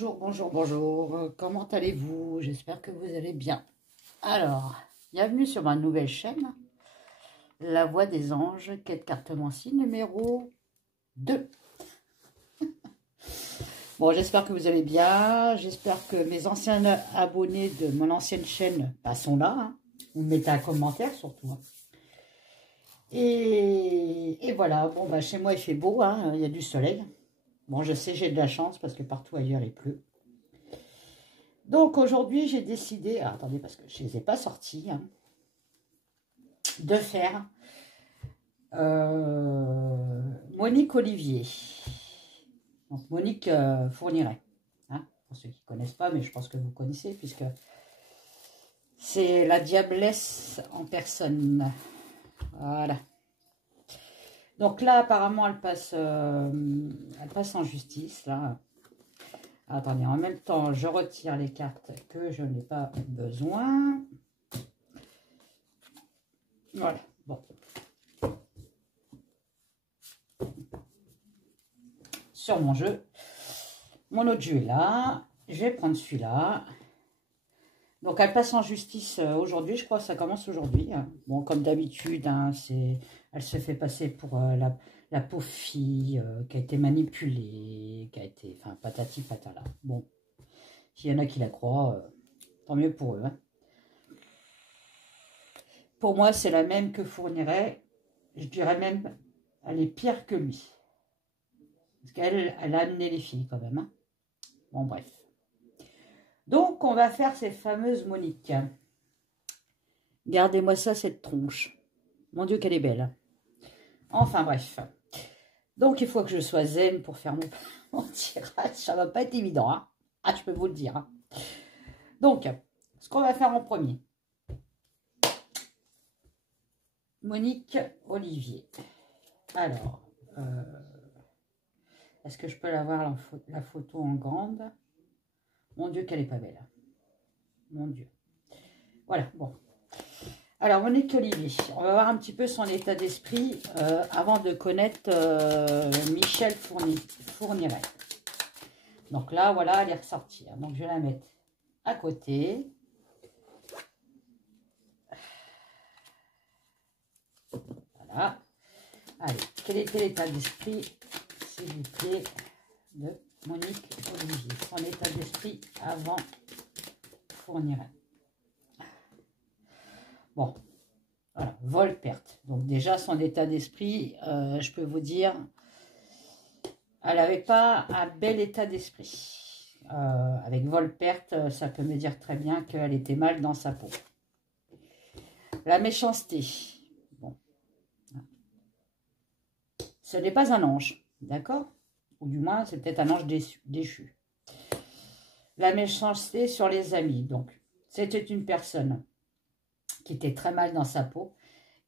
bonjour. Comment allez-vous? J'espère que vous allez bien. Alors, bienvenue sur ma nouvelle chaîne, La Voix des Anges, quête cartomancie numéro 2. Bon, j'espère que vous allez bien. J'espère que mes anciens abonnés de mon ancienne chaîne sont là. Hein. Vous mettez un commentaire surtout. Hein. Et voilà, bon, bah, chez moi il fait beau, hein, il y a du soleil. Bon, je sais, j'ai de la chance parce que partout ailleurs il pleut. Donc aujourd'hui, j'ai décidé, attendez parce que je ne les ai pas sortis, hein, de faire Monique Olivier. Donc Monique Fourniret. Hein, pour ceux qui ne connaissent pas, mais je pense que vous connaissez, puisque c'est la diablesse en personne. Voilà. Donc là, apparemment, elle passe en justice, là. Attendez, en même temps, je retire les cartes que je n'ai pas besoin. Voilà, bon. Sur mon jeu, mon autre jeu est là. Je vais prendre celui-là. Donc, elle passe en justice aujourd'hui. Je crois que ça commence aujourd'hui. Bon, comme d'habitude, hein, elle se fait passer pour la pauvre fille qui a été manipulée, qui a été, enfin, patati patala. Bon, s'il y en a qui la croient, tant mieux pour eux. Hein. Pour moi, c'est la même que Fourniret. Je dirais même, elle est pire que lui. Parce qu'elle a amené les filles quand même. Hein. Bon, bref. Donc, on va faire ces fameuses Monique. Gardez-moi ça, cette tronche. Mon Dieu, qu'elle est belle. Enfin, bref. Donc, il faut que je sois zen pour faire mon tirage. Ça va pas être évident. Hein. Ah, je peux vous le dire. Hein. Donc, ce qu'on va faire en premier. Monique Olivier. Alors, est-ce que je peux la voir la photo en grande? Mon Dieu, qu'elle est pas belle. Mon Dieu. Voilà, bon. Alors, Monique Olivier, on va voir un petit peu son état d'esprit avant de connaître Michel Fourniret. Donc là, voilà, elle est ressortie. Donc, je vais la mettre à côté. Voilà. Allez, quel était l'état d'esprit, s'il vous plaît, de Monique Olivier? Son état d'esprit avant Fourniret. Bon, voilà, vol-perte. Donc déjà, son état d'esprit, je peux vous dire, elle n'avait pas un bel état d'esprit. Avec vol-perte, ça peut me dire très bien qu'elle était mal dans sa peau. La méchanceté. Bon. Ce n'est pas un ange, d'accord? Ou du moins, c'est peut-être un ange déchu. La méchanceté sur les amis. Donc, c'était une personne qui était très mal dans sa peau,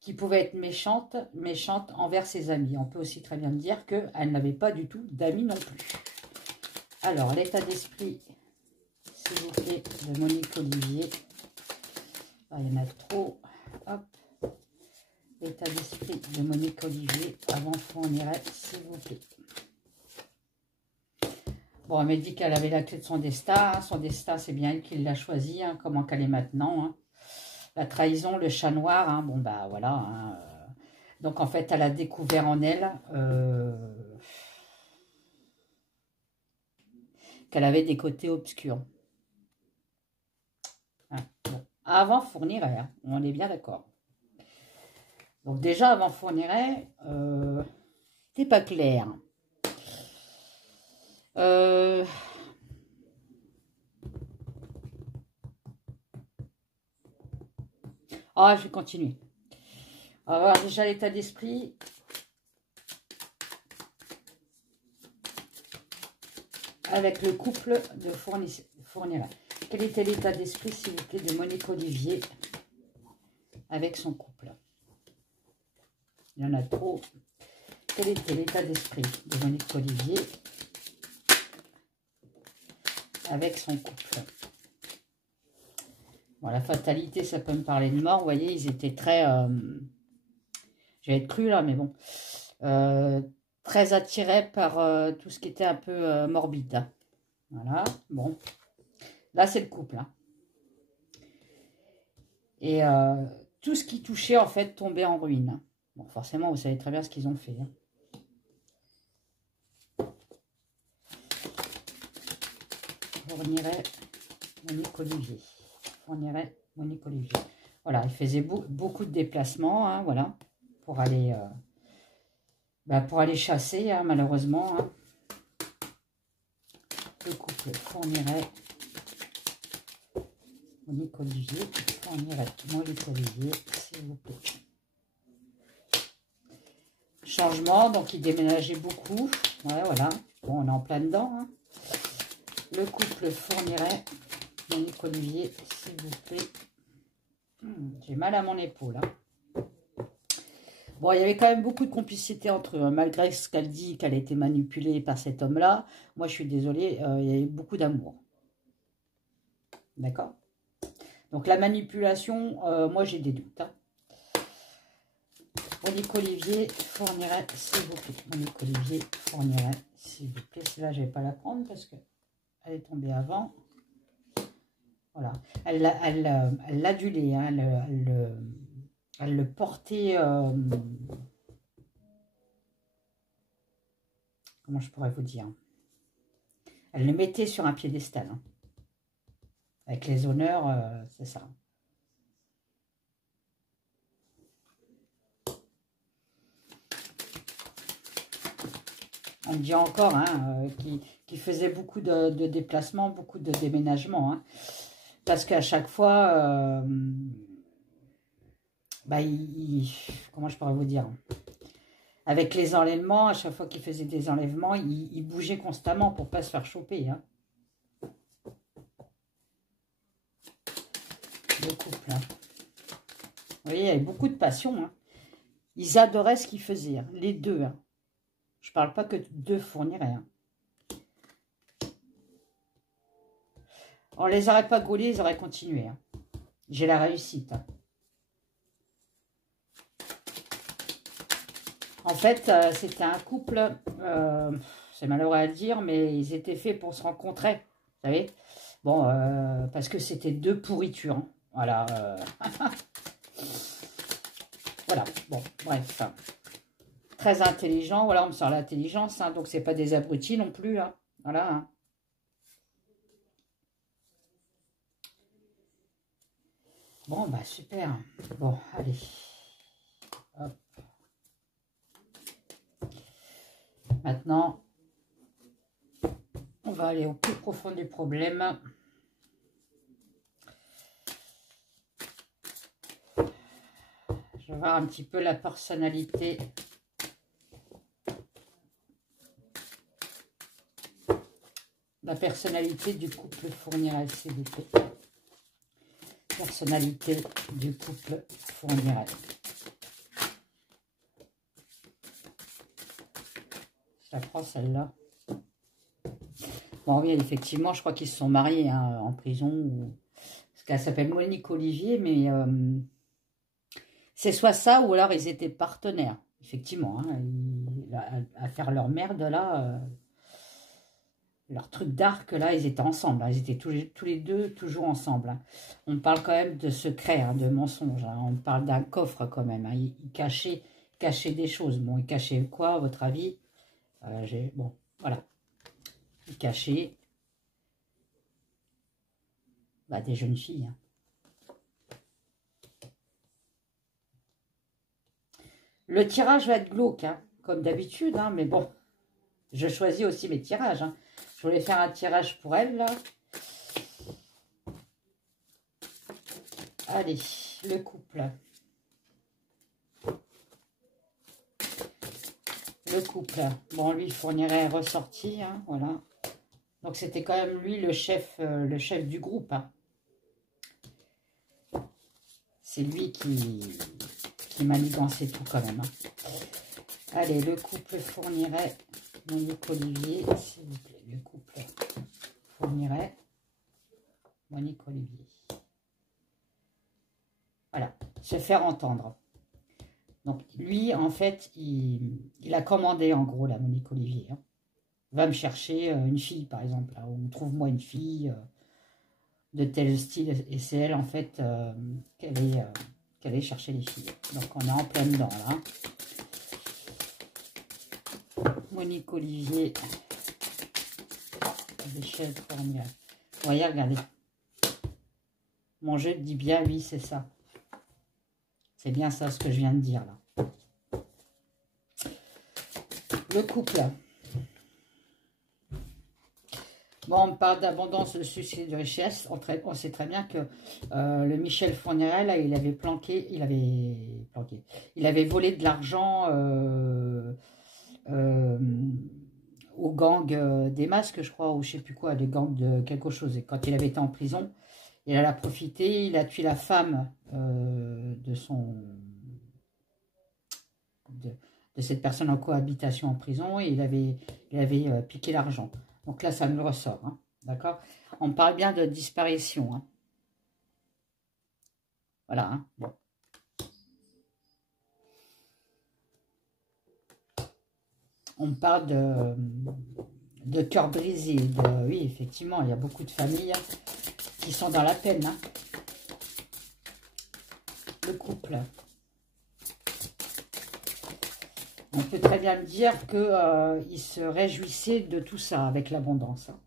qui pouvait être méchante envers ses amis. On peut aussi très bien dire qu'elle n'avait pas du tout d'amis non plus. Alors, l'état d'esprit, s'il vous plaît, de Monique Olivier. Ah, il y en a trop. Hop. L'état d'esprit de Monique Olivier avant Fourniret, s'il vous plaît. Bon, elle m'a dit qu'elle avait la clé de son destin. Son destin, c'est bien elle qui l'a choisi. Hein, comment qu'elle est maintenant. Hein. La trahison, le chat noir. Hein, bon, bah voilà. Hein, donc, en fait, elle a découvert en elle qu'elle avait des côtés obscurs. Hein, bon. Avant Fourniret, hein, on est bien d'accord. Donc, déjà, avant Fourniret, c'était pas clair. Ah, je vais continuer. On va voir déjà l'état d'esprit. Avec le couple de Fourniret. Quel était l'état d'esprit, s'il vous plaît, de Monique Olivier avec son couple? Il y en a trop. Quel était l'état d'esprit de Monique Olivier avec son couple? Bon, la fatalité, ça peut me parler de mort. Vous voyez, ils étaient très... je vais être cru là, mais bon. Très attirés par tout ce qui était un peu morbide. Voilà, bon. Là, c'est le couple. Hein. Et tout ce qui touchait, en fait, tombait en ruine. Bon, forcément, vous savez très bien ce qu'ils ont fait. Hein. Fournirait Monique Olivier. Fournirait Monique Olivier. Voilà, il faisait beaucoup de déplacements, hein, voilà, pour aller chasser, hein, malheureusement. Hein. Le couple fournirait Monique Olivier. Fournirait Monique Olivier, s'il vous plaît. Changement, donc il déménageait beaucoup. Ouais, voilà. Bon, on est en plein dedans. Hein. Le couple fournirait Monique Olivier, s'il vous plaît. J'ai mal à mon épaule. Hein. Bon, il y avait quand même beaucoup de complicité entre eux. Hein. Malgré ce qu'elle dit, qu'elle a été manipulée par cet homme-là, moi, je suis désolée, il y a eu beaucoup d'amour. D'accord? Donc, la manipulation, moi, j'ai des doutes. Hein. Monique Olivier fournirait, s'il vous plaît. Monique Olivier fournirait, s'il vous plaît. Celle-là, je ne vais pas la prendre parce qu'elle est tombée avant. Voilà. Elle l'adulait, hein. Elle le portait... comment je pourrais vous dire? Elle le mettait sur un piédestal. Hein. Avec les honneurs, c'est ça. On dit encore hein, qui faisait beaucoup de déplacements, beaucoup de déménagements. Hein, parce qu'à chaque fois, comment je pourrais vous dire? Avec les enlèvements, à chaque fois qu'il faisait des enlèvements, il bougeait constamment pour ne pas se faire choper. Hein. Le couple. Hein. Vous voyez, il y avait beaucoup de passion. Hein. Ils adoraient ce qu'ils faisaient, hein, les deux. Hein. Je ne parle pas que deux fourniraient. Hein. On ne les aurait pas gaulés, ils auraient continué. Hein. J'ai la réussite. Hein. En fait, c'était un couple, c'est malheureux à le dire, mais ils étaient faits pour se rencontrer, vous savez. Bon, parce que c'était deux pourritures. Hein. Voilà. Voilà, bon, bref. Très intelligent, voilà, on me sort l'intelligence, hein, donc c'est pas des abrutis non plus. Hein. Voilà. Hein. Bon, bah super. Bon, allez. Hop. Maintenant, on va aller au plus profond du problème. Je vais voir un petit peu la personnalité. La personnalité du couple fournirait, s'il vous plaît. Personnalité du couple fournirait. Je la prends celle-là. Bon, oui, effectivement, je crois qu'ils se sont mariés hein, en prison. Parce qu'elle s'appelle Monique Olivier, mais c'est soit ça ou alors ils étaient partenaires. Effectivement, hein, à faire leur merde là, leur truc d'arc là, ils étaient ensemble. Hein, ils étaient tous les deux toujours ensemble. Hein. On parle quand même de secret, hein, de mensonges. Hein, on parle d'un coffre quand même. Hein, ils cachaient des choses. Bon, ils cachaient quoi à votre avis? Bon, voilà. Caché des jeunes filles. Hein. Le tirage va être glauque, hein, comme d'habitude, hein, mais bon, je choisis aussi mes tirages. Hein. Je voulais faire un tirage pour elle, là. Allez, le couple. Le couple. Bon, lui, il fournirait ressorti, hein, voilà. Donc, c'était quand même lui le chef du groupe. Hein. C'est lui qui manigançait tout quand même. Hein. Allez, le couple fournirait Monique Olivier, s'il vous plaît. Le couple fournirait Monique Olivier. Voilà, se faire entendre. Donc, lui, en fait, il a commandé, en gros, la Monique Olivier. Hein. Va me chercher une fille, par exemple, là, ou trouve-moi une fille de tel style. Et c'est elle, en fait, qu'elle est chercher les filles. Donc, on est en plein dedans, là. Monique Olivier. Michel Fournier. Voyez, regardez. Mon jeu dit bien, oui, c'est ça. C'est bien ça, ce que je viens de dire, là. Le couple. Bon, on parle d'abondance, de succès, de richesse. On sait très bien que le Michel Fourniret, là, il avait volé de l'argent au gang des masques, je crois, ou je sais plus quoi, des gangs de quelque chose. Et quand il avait été en prison, il en a profité, il a tué la femme de cette personne en cohabitation en prison, et il avait piqué l'argent. Donc là, ça me le ressort, hein, d'accord? On parle bien de disparition, hein. Voilà, hein, bon. On parle de cœur brisé. Oui, effectivement, il y a beaucoup de familles qui sont dans la peine, hein. Le couple. On peut très bien me dire qu'il se réjouissait de tout ça avec l'abondance, hein.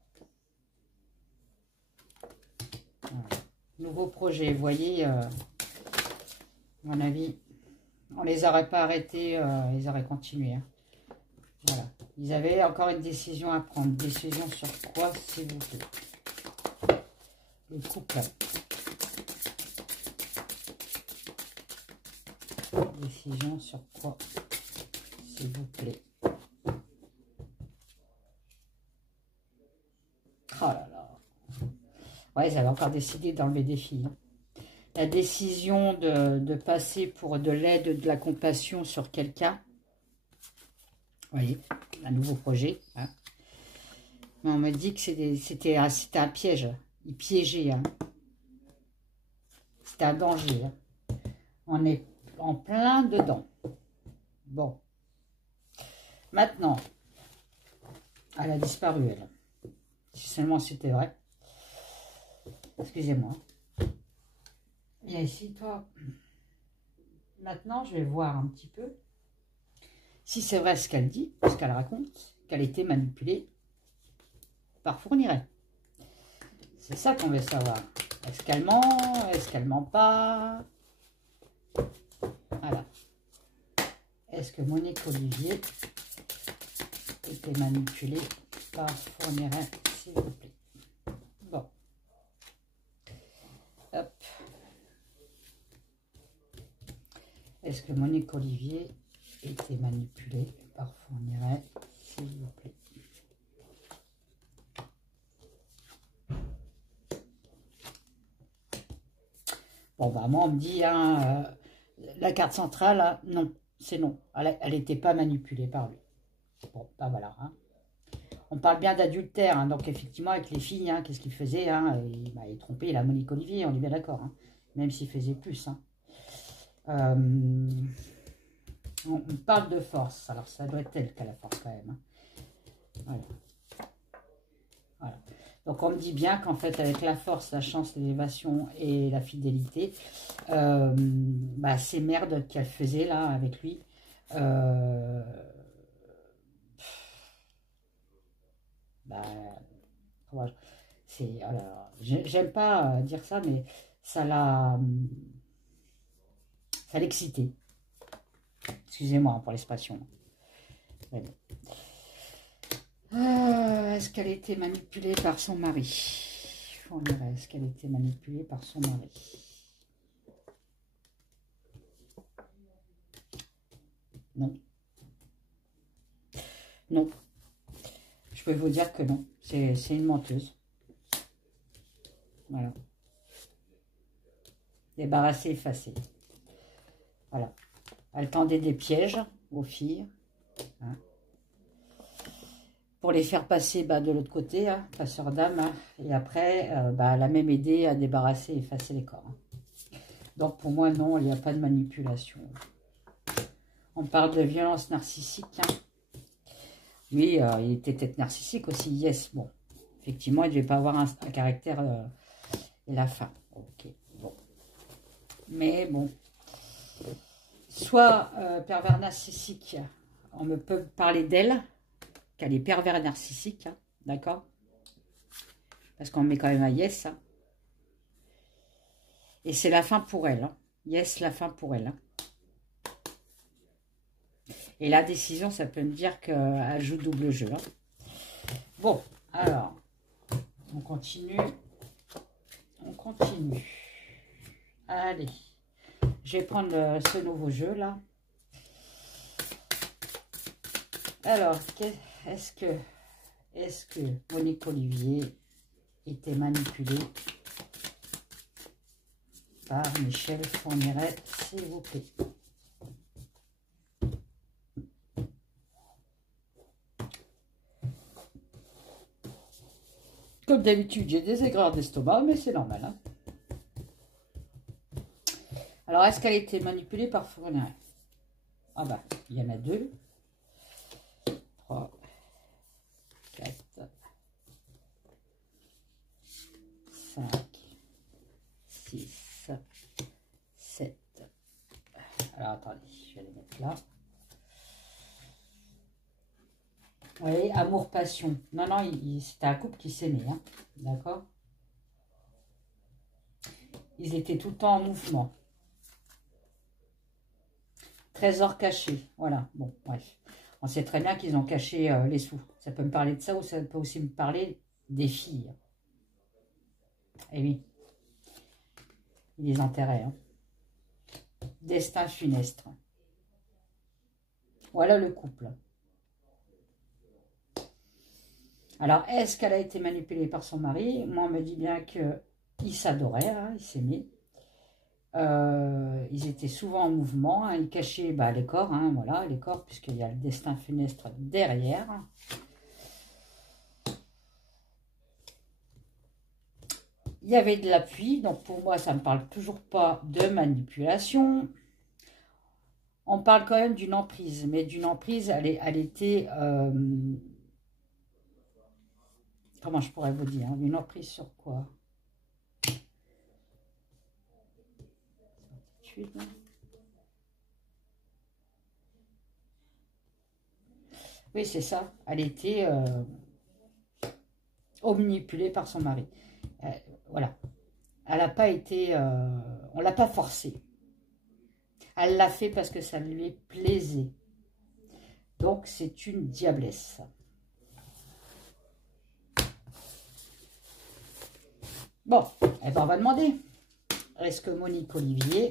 Voilà. Nouveau projet, vous voyez, à mon avis, on les aurait pas arrêtés, ils auraient continué, hein. Voilà. Ils avaient encore une décision à prendre. Décision sur quoi, s'il vous plaît? Le couple. Décision sur quoi, s'il vous plaît? Oh là là. Ouais, ils avaient encore décidé d'enlever des filles, hein. La décision de passer pour de l'aide, de la compassion sur quelqu'un. Vous voyez, un nouveau projet, hein. Mais on me dit que c'était un piège. Ils piégeaient, hein. C'était un danger, hein. On est en plein dedans. Bon. Maintenant, elle a disparu, elle. Si seulement c'était vrai. Excusez-moi. Viens ici, toi. Maintenant, je vais voir un petit peu si c'est vrai ce qu'elle dit, ce qu'elle raconte, qu'elle était manipulée par Fourniret. C'est ça qu'on veut savoir. Est-ce qu'elle ment? Est-ce qu'elle ment pas? Voilà. Est-ce que Monique Olivier était manipulée par Fourniret, s'il vous plaît? Bon. Hop. Est-ce que Monique Olivier était manipulée par Fourniret, s'il vous plaît? Bon, bah moi, on me dit, hein, la carte centrale, hein, non, c'est non. Elle n'était pas manipulée par lui. Bon, bah voilà, hein. On parle bien d'adultère, hein, donc effectivement, avec les filles, hein, qu'est-ce qu'il faisait, hein, il trompait la Monique Olivier, on est bien d'accord, hein, même s'il faisait plus, hein. On parle de force, alors ça doit être elle qui a la force quand même, hein. Voilà. Voilà. Donc on me dit bien qu'en fait avec la force, la chance, l'élévation et la fidélité, bah, ces merdes qu'elle faisait là avec lui, bah, c'est, alors, j'aime pas dire ça, mais ça l'excitait. Excusez-moi pour l'expression. Ouais. Est-ce qu'elle était manipulée par son mari? Est-ce qu'elle était manipulée par son mari? Non. Non. Je peux vous dire que non. C'est une menteuse. Voilà. Débarrassée, effacée. Voilà. Elle tendait des pièges aux filles, hein, pour les faire passer, bah, de l'autre côté, hein, passeur d'âme, hein, et après, bah, elle a même aidé à débarrasser et effacer les corps, hein. Donc pour moi, non, il n'y a pas de manipulation. On parle de violence narcissique, hein. Oui, il était peut-être narcissique aussi, yes. Bon, effectivement, il ne devait pas avoir un caractère et la fin. Ok, bon. Mais bon, soit pervers narcissique, on me peut parler d'elle, qu'elle est pervers narcissique, hein, d'accord? Parce qu'on met quand même un yes. Hein. Et c'est la fin pour elle. Hein. Yes, la fin pour elle. Hein. Et la décision, ça peut me dire qu'elle joue double jeu. Hein. Bon, alors, on continue. On continue. Allez, je vais prendre ce nouveau jeu là. Alors, est-ce que Monique Olivier était manipulée par Michel Fourniret, s'il vous plaît? Comme d'habitude, j'ai des aigreurs d'estomac, mais c'est normal. Hein. Alors, est-ce qu'elle a été manipulée par Fourniret? Ah bah, il y en a 2. 3, 4, 5, 6, 7. Alors, attendez, je vais les mettre là. Vous voyez, amour-passion. Non, non, c'était un couple qui s'aimait, hein, d'accord? Ils étaient tout le temps en mouvement. Trésor caché, voilà. Bon, bref. On sait très bien qu'ils ont caché les sous. Ça peut me parler de ça ou ça peut aussi me parler des filles. Eh oui. Ils les enterraient. Hein. Destin funeste. Voilà le couple. Alors, est-ce qu'elle a été manipulée par son mari? Moi, on me dit bien qu'ils s'adoraient, hein, ils s'aimaient. Ils étaient souvent en mouvement, hein, ils cachaient les corps, hein, voilà, les corps, puisqu'il y a le destin funeste derrière. Il y avait de l'appui, donc pour moi, ça ne me parle toujours pas de manipulation. On parle quand même d'une emprise, mais d'une emprise, elle était... comment je pourrais vous dire? Une emprise sur quoi? Oui, c'est ça. Elle était manipulée par son mari. Voilà. Elle n'a pas été... on ne l'a pas forcée. Elle l'a fait parce que ça lui plaisait. Donc, c'est une diablesse. Bon, eh ben, on va demander. Est-ce que Monique Olivier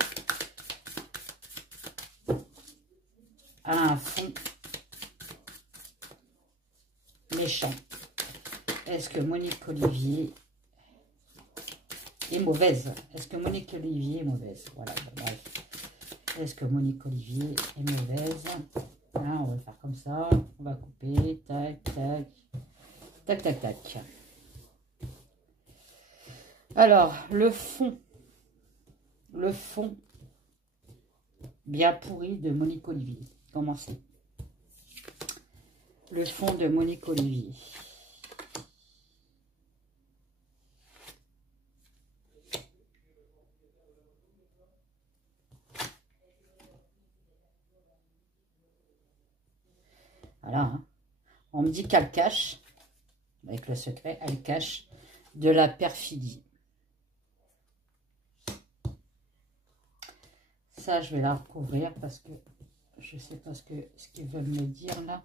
a un fond méchant? Est-ce que Monique Olivier est mauvaise? Est-ce que Monique Olivier est mauvaise? Voilà, bon, bref. Est-ce que Monique Olivier est mauvaise? Hein, on va le faire comme ça. On va couper. Tac, tac. Tac, tac, tac. Alors, le fond bien pourri de Monique Olivier. Comment c'est? Le fond de Monique Olivier. Voilà. Hein. On me dit qu'elle cache, avec le secret, elle cache de la perfidie. Ça, je vais la recouvrir parce que je ne sais pas ce qu'ils veulent me dire là.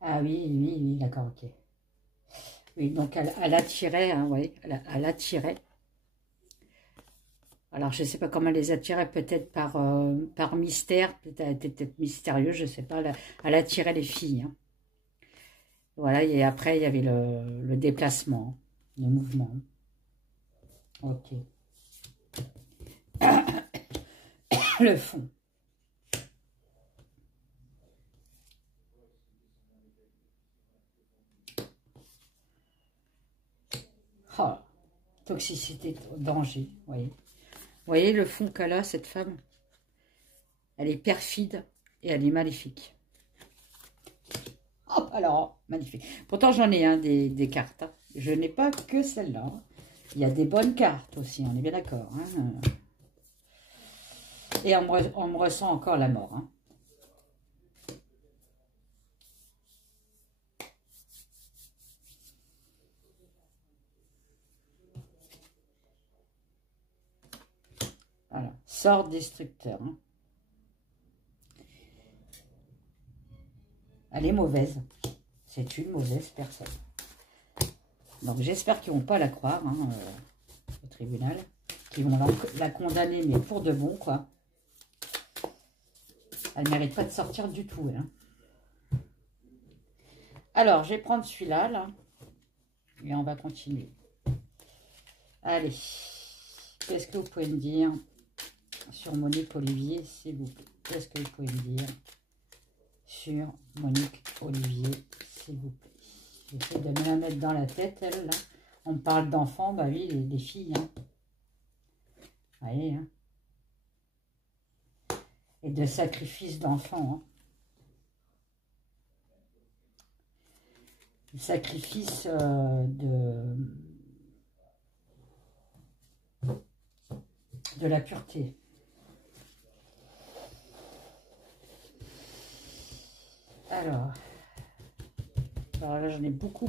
Ah oui, oui, oui, d'accord, ok. Oui, donc elle attirait, hein, oui, elle attirait. Alors, je ne sais pas comment elle les attirait, peut-être par mystère, peut-être elle était peut-être mystérieuse, je ne sais pas, elle attirait les filles. Hein. Voilà, et après, il y avait le déplacement, le mouvement. Ok. Le fond. Oh, Toxicité, danger, vous voyez. Vous voyez le fond qu'elle a, cette femme? Elle est perfide et elle est maléfique. Oh, alors, magnifique. Pourtant, j'en ai des cartes. Hein. Je n'ai pas que celle-là. Il y a des bonnes cartes aussi, on est bien d'accord. Hein. Et on me ressent encore la mort. Hein. Voilà, sort destructeur. Hein. Elle est mauvaise. C'est une mauvaise personne. Donc j'espère qu'ils ne vont pas la croire hein, au tribunal. Qu'ils vont la condamner, mais pour de bon, quoi. Elle ne mérite pas de sortir du tout. Hein. Alors, je vais prendre celui-là, là. Et on va continuer. Allez. Qu'est-ce que vous pouvez me dire sur Monique Olivier, s'il vous plaît? Qu'est-ce que vous pouvez me dire sur Monique Olivier, s'il vous plaît? J'essaie de me la mettre dans la tête, elle, là. On me parle d'enfants, bah oui, les filles, hein. Vous voyez, hein. Et de sacrifice d'enfants, hein. Le sacrifice de la pureté. Alors là, j'en ai beaucoup.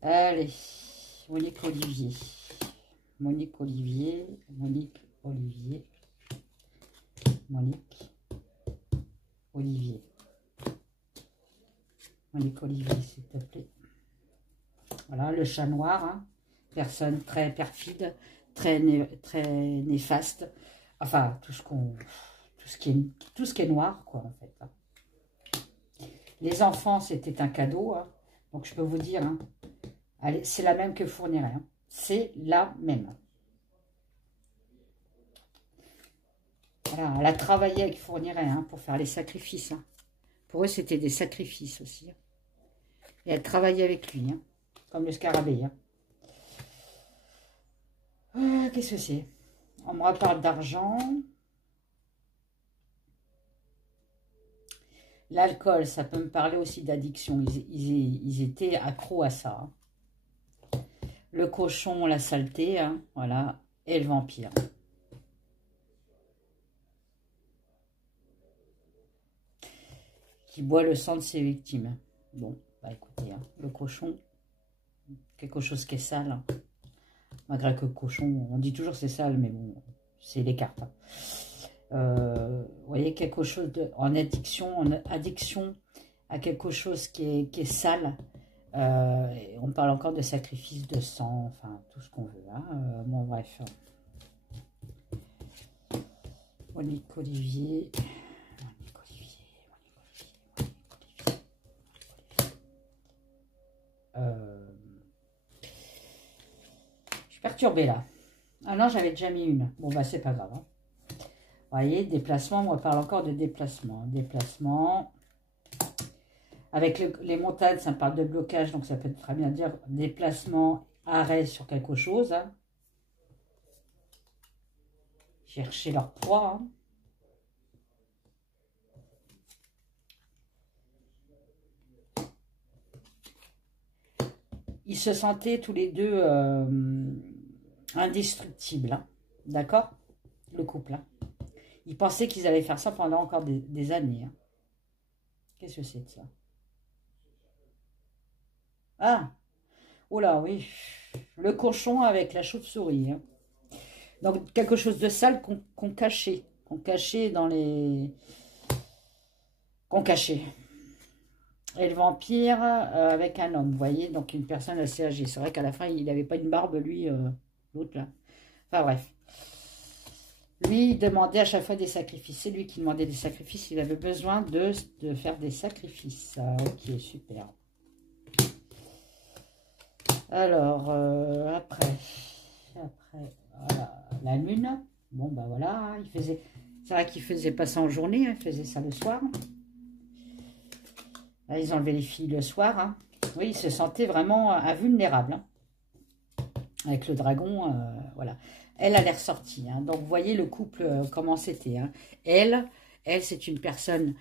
Allez, Monique Olivier. Monique Olivier. Monique Olivier. Monique Olivier. Monique Olivier, s'il te plaît. Voilà, le chat noir. Hein. Personne très perfide, très néfaste. Enfin, tout ce qui est noir, quoi, en fait. Hein. Les enfants, c'était un cadeau. Hein. Donc, je peux vous dire, hein, c'est la même que Fourniret. Hein. C'est la même. Voilà, elle a travaillé avec Fourniret hein, pour faire les sacrifices. Hein. Pour eux, c'était des sacrifices aussi. Hein. Et elle travaillait avec lui, hein, comme le scarabée. Hein. Qu'est-ce que c'est? On me reparle d'argent. L'alcool, ça peut me parler aussi d'addiction. Ils étaient accros à ça. Hein. Le cochon, la saleté, hein, voilà. Et le vampire. Qui boit le sang de ses victimes. Bon, bah écoutez, hein, le cochon, quelque chose qui est sale. Hein. Malgré que le cochon, on dit toujours c'est sale, mais bon, c'est les cartes. Hein. Vous voyez, quelque chose en addiction à quelque chose qui est sale. On parle encore de sacrifice de sang, enfin, tout ce qu'on veut. Hein. Bon, bref. Monique Olivier. Je suis perturbée là. Ah non, j'avais déjà mis une. Bon, bah, c'est pas grave. Hein. Vous voyez, déplacement, on parle encore de déplacement. Déplacement. Avec les montagnes, ça me parle de blocage, donc ça peut très bien dire déplacement, arrêt sur quelque chose. Hein. Chercher leur proie. Hein. Ils se sentaient tous les deux indestructibles. Hein. D'accord? Le couple. Hein. Ils pensaient qu'ils allaient faire ça pendant encore des années. Hein. Qu'est-ce que c'est de ça? Ah! Oh là, oui. Le cochon avec la chauve-souris. Hein. Donc, quelque chose de sale qu'on cachait. Qu'on cachait dans les... Qu'on cachait. Et le vampire avec un homme, vous voyez? Donc, une personne assez âgée. C'est vrai qu'à la fin, il n'avait pas une barbe, lui, l'autre, là. Enfin, bref. Lui, il demandait à chaque fois des sacrifices. C'est lui qui demandait des sacrifices. Il avait besoin de faire des sacrifices. Ah, ok, super. Alors, après, voilà, la lune. Bon, bah voilà, hein, il faisait... C'est vrai qu'il faisait pas ça en journée, hein, il faisait ça le soir. Là, ils enlevaient les filles le soir, hein, Oui, il se sentait vraiment invulnérable. Hein. Avec le dragon, voilà. Elle est ressortie. Hein. Donc, vous voyez le couple, comment c'était. Hein. Elle, c'est une personne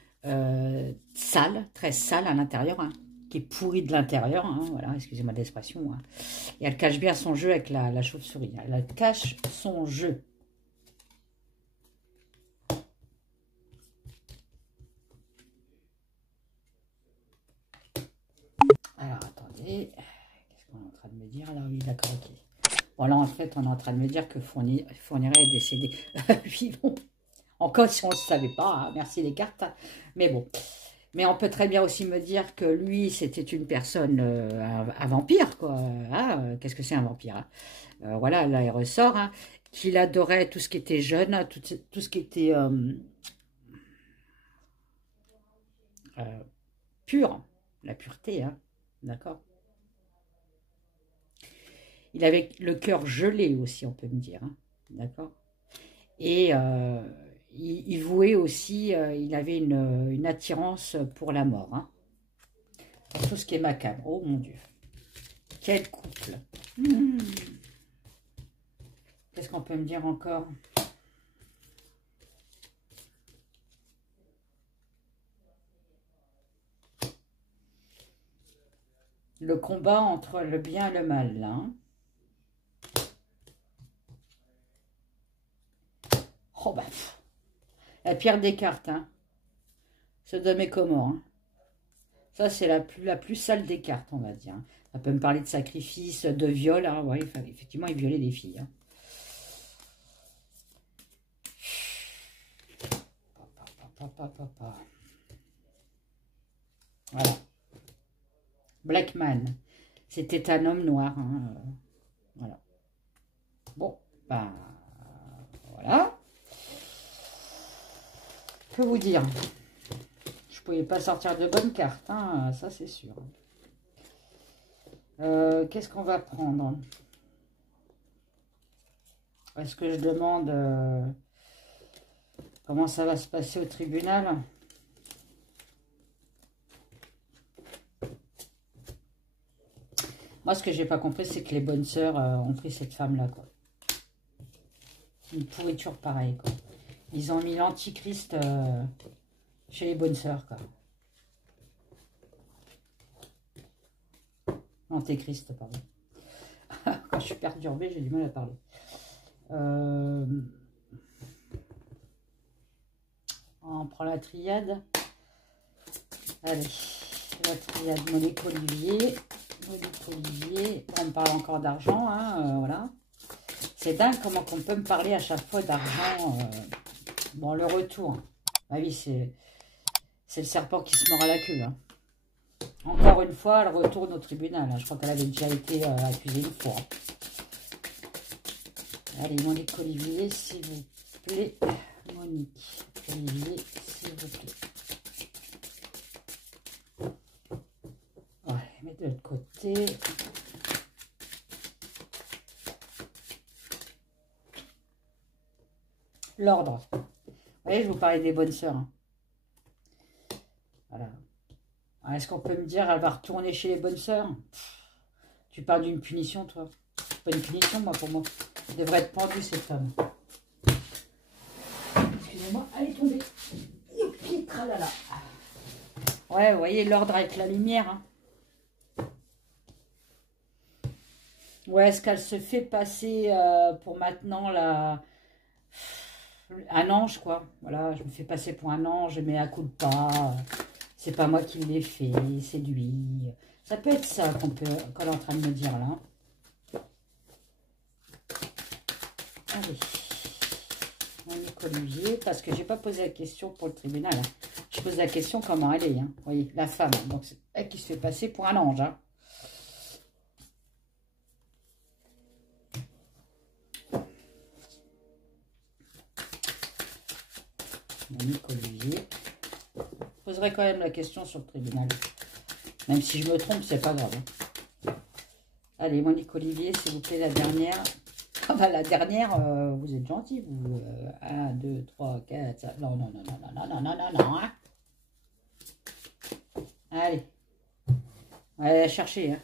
sale, très sale à l'intérieur, hein, qui est pourrie de l'intérieur. Hein, voilà, excusez-moi de l'expression. Hein. Et elle cache bien son jeu avec la chauve-souris. Hein. Elle cache son jeu. Alors, attendez. Qu'est-ce qu'on est en train de me dire là? Oui, d'accord, ok. Bon, là, en fait, on est en train de me dire que Fourniret est décédé. Vivons. Encore si on ne le savait pas, hein, merci les cartes. Mais bon. Mais on peut très bien aussi me dire que lui, c'était une personne, un vampire, quoi. Ah, qu'est-ce que c'est un vampire hein voilà, là, il ressort. Hein, qu'il adorait tout ce qui était jeune, tout ce qui était pur. La pureté, hein. D'accord. Il avait le cœur gelé aussi, on peut me dire. Hein, d'accord. Et il vouait aussi, il avait une attirance pour la mort. Hein, pour tout ce qui est macabre. Oh mon Dieu. Quel couple. Qu'est-ce qu'on peut me dire encore? Le combat entre le bien et le mal, là. Hein. Oh, bah, la pire des cartes, hein. Sodome et Gomorrhe. Hein. Ça, c'est la plus sale des cartes, on va dire. Hein. Ça peut me parler de sacrifice, de viol. Hein. Ouais, effectivement, il violait des filles. Hein. Voilà. Blackman. C'était un homme noir. Hein. Voilà. Bon, ben, voilà. Que vous dire? Je ne pouvais pas sortir de bonnes cartes, hein, ça c'est sûr. Qu'est-ce qu'on va prendre? Est-ce que je demande comment ça va se passer au tribunal? Moi, ce que j'ai pas compris, c'est que les bonnes sœurs ont pris cette femme-là, quoi. Une pourriture pareille, quoi. Ils ont mis l'antichrist chez les bonnes sœurs, quoi. L'antéchrist, pardon. Quand je suis perturbée, j'ai du mal à parler. On prend la triade. Allez, la triade Monique Olivier. Monique Olivier. On me parle encore d'argent, hein, voilà. C'est dingue comment on peut me parler à chaque fois d'argent. Bon, le retour. Ah oui, c'est le serpent qui se mord à la queue. Hein. Encore une fois, elle retourne au tribunal. Hein. Je crois qu'elle avait déjà été accusée une fois. Allez, Monique Olivier, s'il vous plaît. Monique Olivier, s'il vous plaît. Ouais, mettre de l'autre côté. L'ordre. Vous voyez, je vous parlais des bonnes sœurs. Hein. Voilà. Est-ce qu'on peut me dire, elle va retourner chez les bonnes sœurs? Tu parles d'une punition, toi? C'est pas une punition, moi, pour moi. Elle devrait être pendue, cette femme. Excusez-moi, elle est tombée. Tralala. Ouais, vous voyez, l'ordre avec la lumière. Hein. Ouais, est-ce qu'elle se fait passer pour maintenant un ange, quoi. Voilà, je me fais passer pour un ange, mais à coup de pas. C'est pas moi qui l'ai fait, c'est lui. Ça peut être ça qu'on est en train de me dire là. Allez. Monique Olivier, parce que j'ai pas posé la question pour le tribunal. Hein. Je pose la question comment elle est. Hein. Vous voyez, la femme. Donc c'est elle qui se fait passer pour un ange. Hein. Monique Olivier. Je poserai quand même la question sur le tribunal. Même si je me trompe, c'est pas grave. Hein. Allez, Monique Olivier, s'il vous plaît, la dernière. Ah bah, la dernière, vous êtes gentil, vous. 1, 2, 3, 4, 5. Non, non, non, non, non, non, non, non, non, hein. Allez. Elle a cherché. Hein.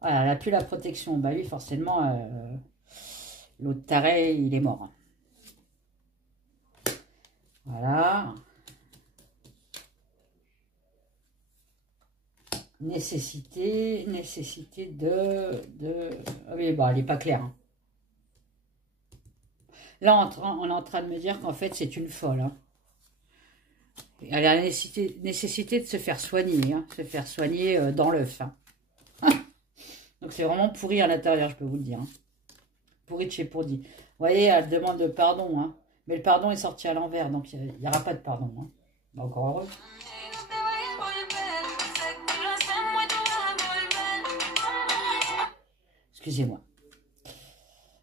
Voilà, elle n'a plus la protection. Bah lui, forcément, l'autre taré, il est mort. Voilà. Nécessité de... Ah oui, bon, elle n'est pas claire. Hein. Là, on est en train de me dire qu'en fait, c'est une folle. Hein. Elle a la nécessité de se faire soigner. Hein, se faire soigner dans l'œuf. Hein. Donc, c'est vraiment pourri à l'intérieur, je peux vous le dire. Hein. Pourri de chez pourri. Vous voyez, elle demande de pardon. Hein. Mais le pardon est sorti à l'envers. Donc, il n'y aura pas de pardon. Hein. Bah, encore heureux. Excusez-moi.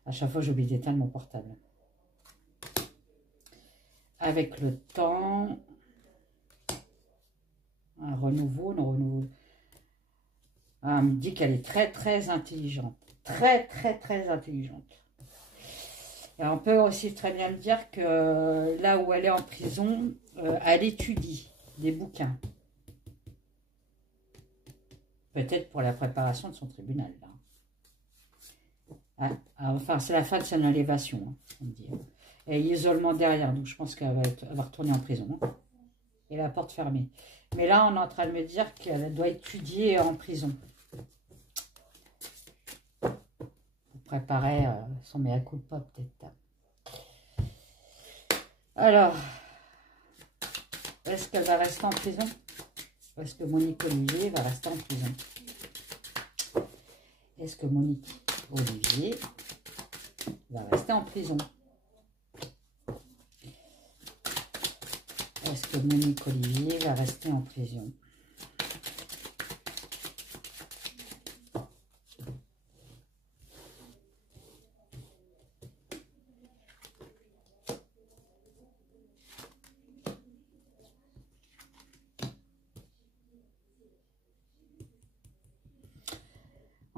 À chaque fois, j'oublie d'éteindre mon portable. Avec le temps, un renouveau. Ah, on me dit qu'elle est très, très intelligente. Très, très, très intelligente. Et on peut aussi très bien me dire que là où elle est en prison, elle étudie des bouquins. Peut-être pour la préparation de son tribunal. Là. Ah, enfin, c'est la fin de son élévation, hein, on me dit. Et isolement derrière, donc je pense qu'elle va retourner en prison. Hein, et la porte fermée. Mais là, on est en train de me dire qu'elle doit étudier en prison. Pour préparer son mea culpa, peut-être. Alors, est-ce qu'elle va rester en prison? Est-ce que Monique Olivier va rester en prison? Est-ce que Monique Olivier va rester en prison? Est-ce que Monique Olivier va rester en prison?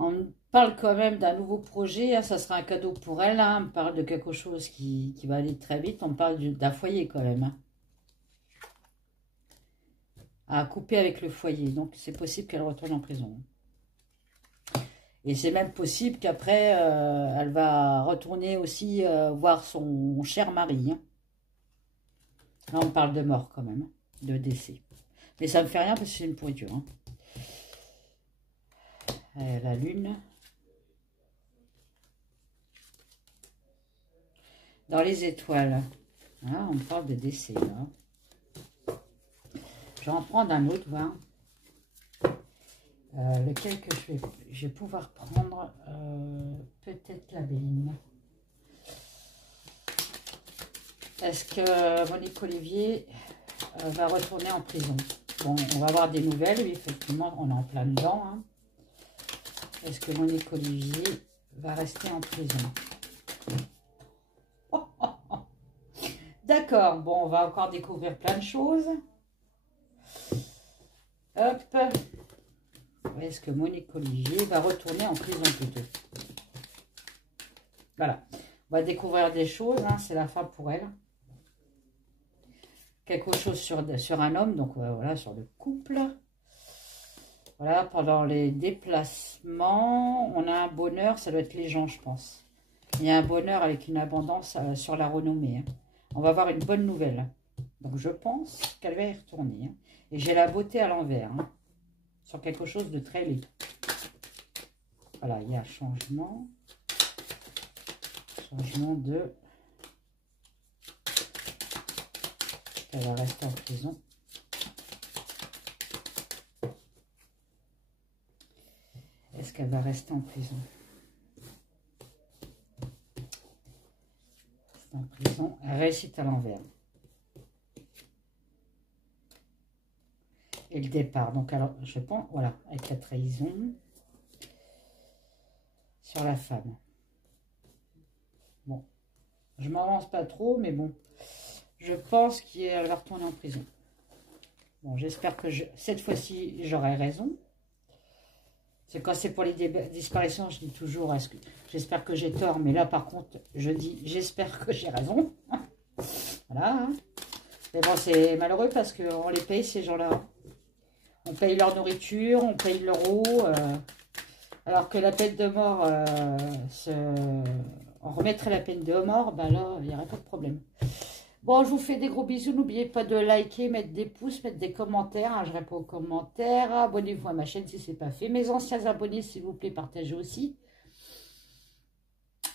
On parle quand même d'un nouveau projet, hein, ça sera un cadeau pour elle. Hein, on parle de quelque chose qui va aller très vite. On parle d'un foyer quand même. Hein, à couper avec le foyer. Donc c'est possible qu'elle retourne en prison. Et c'est même possible qu'après, elle va retourner aussi voir son cher mari. Hein. Là, on parle de mort quand même, de décès. Mais ça ne me fait rien parce que c'est une pourriture. Hein. La lune. Dans les étoiles. Hein, on parle de décès. Là. Je vais en prendre un autre, voir. Lequel que je vais pouvoir prendre. Peut-être la Béline. Est-ce que Monique Olivier va retourner en prison? Bon, on va avoir des nouvelles. Oui, effectivement, on est en plein dedans. Hein. Est-ce que Monique Olivier va rester en prison? Oh, oh, oh. D'accord, bon, on va encore découvrir plein de choses. Hop. Est-ce que Monique Olivier va retourner en prison plutôt? Voilà. On va découvrir des choses, hein, c'est la fin pour elle. Quelque chose sur un homme, donc voilà, sur le couple. Voilà, pendant les déplacements, on a un bonheur, ça doit être les gens, je pense. Il y a un bonheur avec une abondance sur la renommée. Hein. On va avoir une bonne nouvelle. Donc, je pense qu'elle va y retourner. Hein. Et j'ai la beauté à l'envers. Hein, sur quelque chose de très laid. Voilà, il y a changement. Changement de... Elle va rester en prison. Est-ce qu'elle va rester en prison? C'est en prison. Réussite à l'envers. Et le départ. Donc, alors, je pense, voilà, avec la trahison sur la femme. Bon, je m'avance pas trop, mais bon, je pense qu'elle va retourner en prison. Bon, j'espère que cette fois-ci, j'aurai raison. C'est quand c'est pour les disparitions, je dis toujours, j'espère que j'ai tort, mais là, par contre, je dis, j'espère que j'ai raison. Voilà. Hein. Mais bon, c'est malheureux parce qu'on les paye, ces gens-là. On paye leur nourriture, on paye leur eau. Alors que la peine de mort, on remettrait la peine de mort, ben là, il n'y aurait pas de problème. Bon, je vous fais des gros bisous. N'oubliez pas de liker, mettre des pouces, mettre des commentaires. Hein, je réponds aux commentaires. Abonnez-vous à ma chaîne si ce n'est pas fait. Mes anciens abonnés, s'il vous plaît, partagez aussi.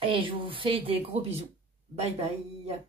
Et je vous fais des gros bisous. Bye bye.